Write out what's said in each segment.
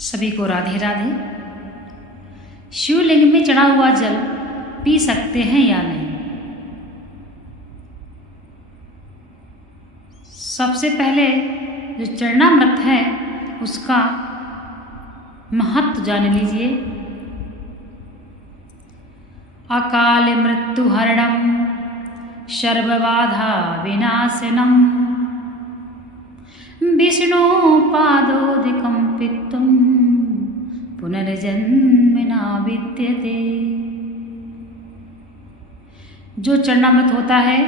सभी को राधे राधे। शिवलिंग में चढ़ा हुआ जल पी सकते हैं या नहीं? सबसे पहले जो चरणामृत है उसका महत्व जान लीजिए। अकाल मृत्यु हरणम सर्वबाधा विनाशनम विष्णु पादोदिकं पित्तम पुनर्जन्म न विद्यते। जो चरणामृत होता है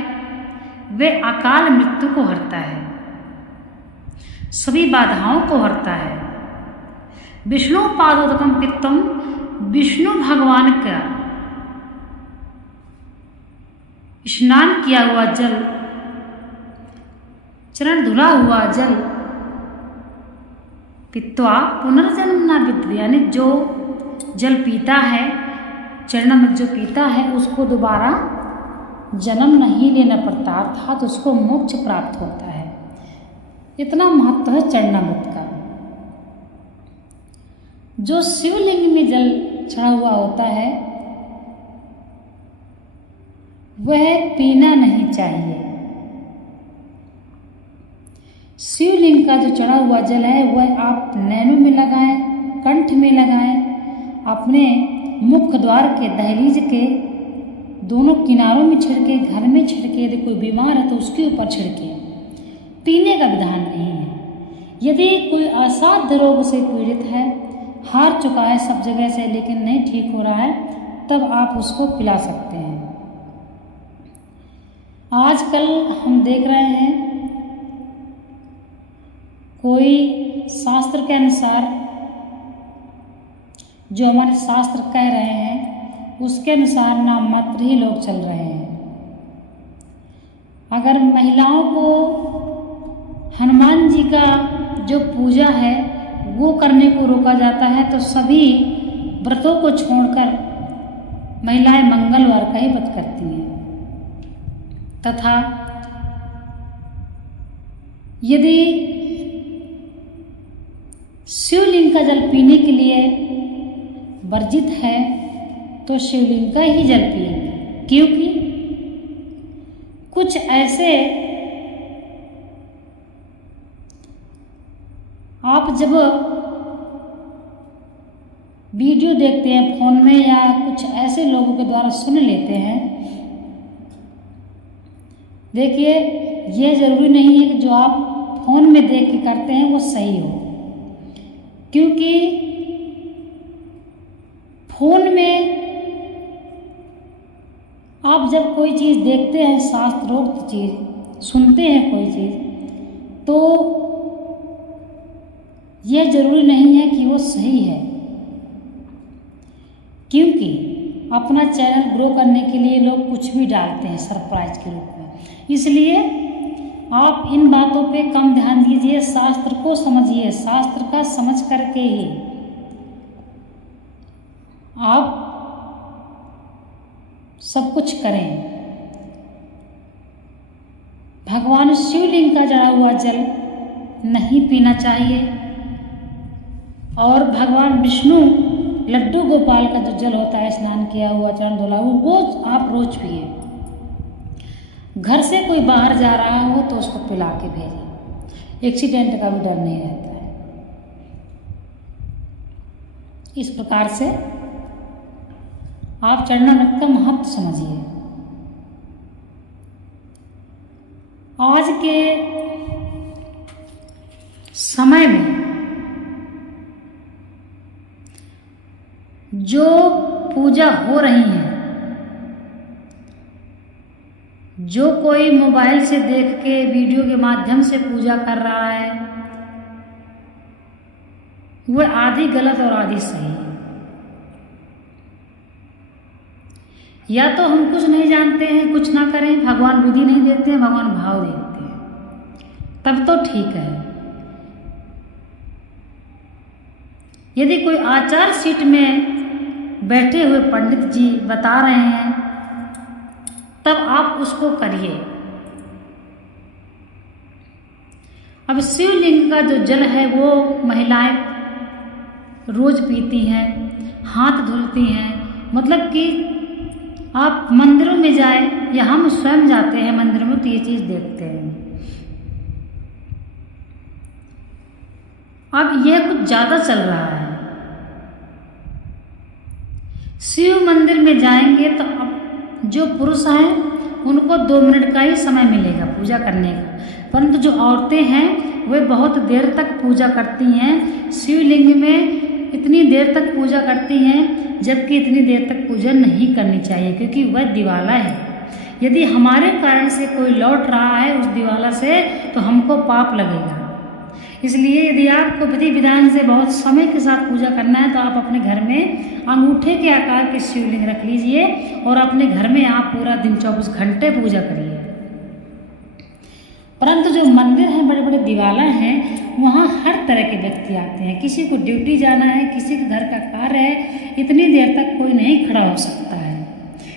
वे अकाल मृत्यु को हरता है, सभी बाधाओं को हरता है। विष्णु पादोदकम पित्तम, विष्णु भगवान का स्नान किया हुआ जल, चरण धुला हुआ जल, पित्वा पुनर्जन्म न विद्यते, यानी जो जल पीता है, चरणामृत जो पीता है उसको दोबारा जन्म नहीं लेना पड़ता, अर्थात उसको मोक्ष प्राप्त होता है। इतना महत्व है चरणामृत का। जो शिवलिंग में जल चढ़ा हुआ होता है वह पीना नहीं चाहिए। शिवलिंग का जो चढ़ा हुआ जल है वह आप नैनों में लगाएं, कंठ में लगाएं, अपने मुख द्वार के दहलीज के दोनों किनारों में छिड़के, घर में छिड़के, यदि कोई बीमार है तो उसके ऊपर छिड़के। पीने का विधान नहीं है। यदि कोई असाध्य रोग से पीड़ित है, हार चुका है सब जगह से लेकिन नहीं ठीक हो रहा है, तब आप उसको पिला सकते हैं। आजकल हम देख रहे हैं कोई शास्त्र के अनुसार, जो हमारे शास्त्र कह रहे हैं उसके अनुसार नाम मात्र ही लोग चल रहे हैं। अगर महिलाओं को हनुमान जी का जो पूजा है वो करने को रोका जाता है तो सभी व्रतों को छोड़कर महिलाएं मंगलवार का ही व्रत करती हैं। तथा यदि शिवलिंग का जल पीने के लिए वर्जित है तो शिवलिंग का ही जल पिएंगे, क्योंकि कुछ ऐसे आप जब वीडियो देखते हैं फोन में या कुछ ऐसे लोगों के द्वारा सुन लेते हैं, देखिए ये जरूरी नहीं है कि जो आप फोन में देख के करते हैं वो सही हो, क्योंकि फोन में आप जब कोई चीज़ देखते हैं, शास्त्रोक्त चीज़ सुनते हैं कोई चीज़, तो यह जरूरी नहीं है कि वो सही है, क्योंकि अपना चैनल ग्रो करने के लिए लोग कुछ भी डालते हैं सरप्राइज के रूप में। इसलिए आप इन बातों पे कम ध्यान दीजिए, शास्त्र को समझिए, शास्त्र का समझ करके ही आप सब कुछ करें। भगवान शिवलिंग का चढ़ा हुआ जल नहीं पीना चाहिए और भगवान विष्णु लड्डू गोपाल का जो जल होता है, स्नान किया हुआ, चरण धुला हुआ, वो आप रोज पिए। घर से कोई बाहर जा रहा हो तो उसको पिला के भेजें, एक्सीडेंट का भी डर नहीं रहता है। इस प्रकार से आप चरणामृत का महत्व समझिए। आज के समय में जो पूजा हो रही है, जो कोई मोबाइल से देख के वीडियो के माध्यम से पूजा कर रहा है, वह आधी गलत और आधी सही है। या तो हम कुछ नहीं जानते हैं, कुछ ना करें, भगवान विधि नहीं देते हैं, भगवान भाव देते हैं, तब तो ठीक है। यदि कोई आचार सीट में बैठे हुए पंडित जी बता रहे हैं तब आप उसको करिए। अब शिवलिंग का जो जल है वो महिलाएं रोज पीती हैं, हाथ धुलती हैं। मतलब कि आप मंदिरों में जाए या हम स्वयं जाते हैं मंदिरों में तो ये चीज़ देखते हैं। अब यह कुछ ज़्यादा चल रहा है। शिव मंदिर में जाएंगे तो अब जो पुरुष हैं उनको 2 मिनट का ही समय मिलेगा पूजा करने का, परंतु जो औरतें हैं वे बहुत देर तक पूजा करती हैं। शिवलिंग में इतनी देर तक पूजा करती हैं, जबकि इतनी देर तक पूजा नहीं करनी चाहिए, क्योंकि वह दिवाला है। यदि हमारे कारण से कोई लौट रहा है उस दिवाला से तो हमको पाप लगेगा। इसलिए यदि आपको विधि विधान से बहुत समय के साथ पूजा करना है तो आप अपने घर में अंगूठे के आकार के शिवलिंग रख लीजिए और अपने घर में आप पूरा दिन 24 घंटे पूजा करिए। परंतु जो मंदिर हैं, बड़े बड़े दिवाला हैं, वहाँ हर तरह के व्यक्ति आते हैं। किसी को ड्यूटी जाना है, किसी के घर का कार्य है, इतनी देर तक कोई नहीं खड़ा हो सकता है।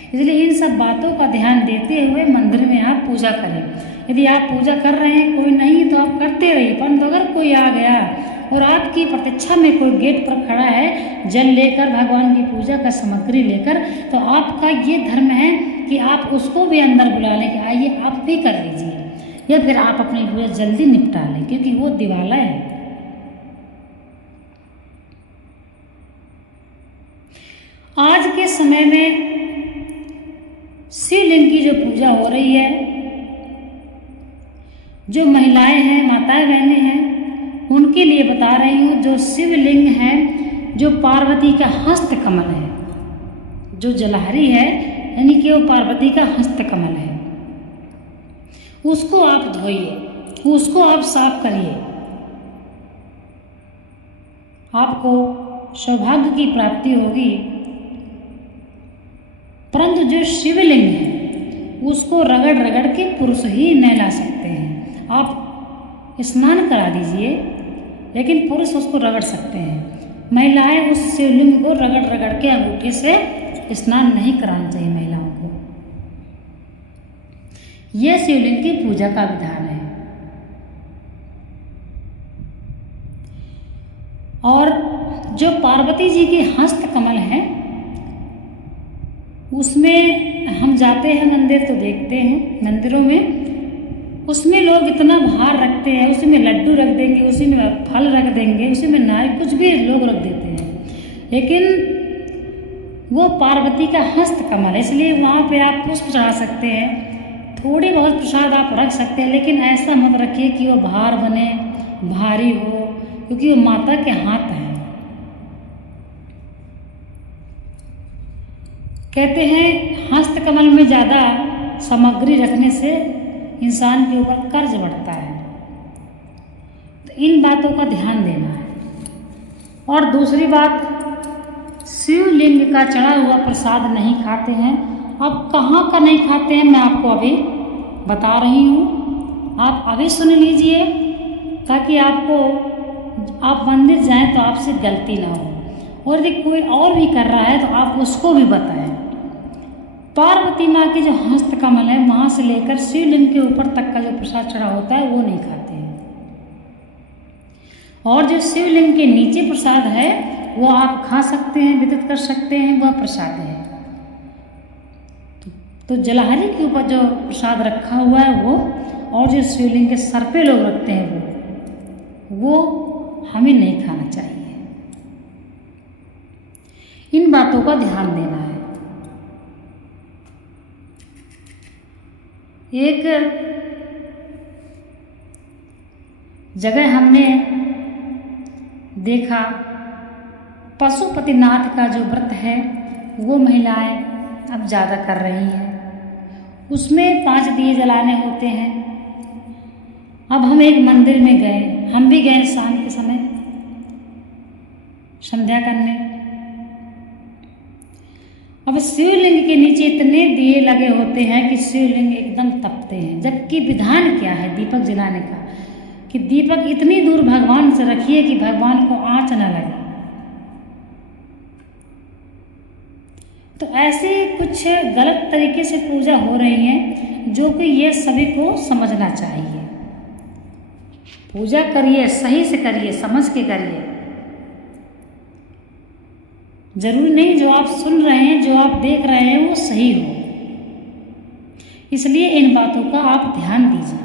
इसलिए इन सब बातों का ध्यान देते हुए मंदिर में आप पूजा करें। यदि आप पूजा कर रहे हैं, कोई नहीं तो आप करते रहिए, परंतु अगर कोई आ गया और आपकी प्रतीक्षा में कोई गेट पर खड़ा है जल लेकर, भगवान की पूजा का सामग्री लेकर, तो आपका ये धर्म है कि आप उसको भी अंदर बुला लें कि आइए आप भी कर लीजिए, या फिर आप अपनी पूजा जल्दी निपटा लें, क्योंकि वो दिवाला है। आज के समय में शिवलिंग की जो पूजा हो रही है, जो महिलाएं हैं, माताएं बहनें हैं, उनके लिए बता रही हूँ। जो शिवलिंग है, जो पार्वती का हस्त कमल है, जो जलहरी है, यानी कि वो पार्वती का हस्त कमल है, उसको आप धोइए, उसको आप साफ करिए। आपको सौभाग्य की प्राप्ति होगी। परंतु जो शिवलिंग है उसको रगड़ रगड़ के पुरुष ही नहला सकते हैं। आप स्नान करा दीजिए, लेकिन पुरुष उसको रगड़ सकते हैं। महिलाएं उस शिवलिंग को रगड़ रगड़ के अंगूठे से स्नान नहीं कराना चाहिए महिलाओं को। यह शिवलिंग की पूजा का विधान है। और जो पार्वती जी के हस्त कमल है, उसमें हम जाते हैं मंदिर तो देखते हैं मंदिरों में, उसमें लोग इतना भार रखते हैं, उसी में लड्डू रख देंगे, उसी में फल रख देंगे, उसी में नारियल, कुछ भी लोग रख देते हैं। लेकिन वो पार्वती का हस्त कमल है, इसलिए वहाँ पे आप पुष्प चढ़ा सकते हैं, थोड़ी बहुत प्रसाद आप रख सकते हैं, लेकिन ऐसा मत रखिए कि वो भार बने, भारी हो, क्योंकि वो माता के हाथ है। कहते हैं हस्त कमल में ज़्यादा सामग्री रखने से इंसान के ऊपर कर्ज बढ़ता है, तो इन बातों का ध्यान देना है। और दूसरी बात, शिवलिंग का चढ़ा हुआ प्रसाद नहीं खाते हैं। अब कहाँ का नहीं खाते हैं मैं आपको अभी बता रही हूँ, आप अभी सुन लीजिए, ताकि आप मंदिर जाएं तो आपसे गलती ना हो। और यदि कोई और भी कर रहा है तो आप उसको भी बताएं। पार्वती माँ की जो हस्त कमल है, वहाँ से लेकर शिवलिंग के ऊपर तक का जो प्रसाद चढ़ा होता है वो नहीं खाते हैं। और जो शिवलिंग के नीचे प्रसाद है वो आप खा सकते हैं, वितरित कर सकते हैं, वह प्रसाद है। तो जलहरी के ऊपर जो प्रसाद रखा हुआ है वो, और जो शिवलिंग के सर पे लोग रखते हैं वो हमें नहीं खाना चाहिए। इन बातों का ध्यान देना है। एक जगह हमने देखा, पशुपतिनाथ का जो व्रत है वो महिलाएं अब ज़्यादा कर रही हैं। उसमें 5 दिए जलाने होते हैं। अब हम एक मंदिर में गए, हम भी गए शाम के समय संध्या करने। अब शिवलिंग के नीचे इतने दिए लगे होते हैं कि शिवलिंग एकदम तपते हैं, जबकि विधान क्या है दीपक जलाने का, कि दीपक इतनी दूर भगवान से रखिए कि भगवान को आँच न लगे। तो ऐसे कुछ गलत तरीके से पूजा हो रही है, जो कि ये सभी को समझना चाहिए। पूजा करिए, सही से करिए, समझ के करिए। जरूरी नहीं जो आप सुन रहे हैं, जो आप देख रहे हैं वो सही हो। इसलिए इन बातों का आप ध्यान दीजिए।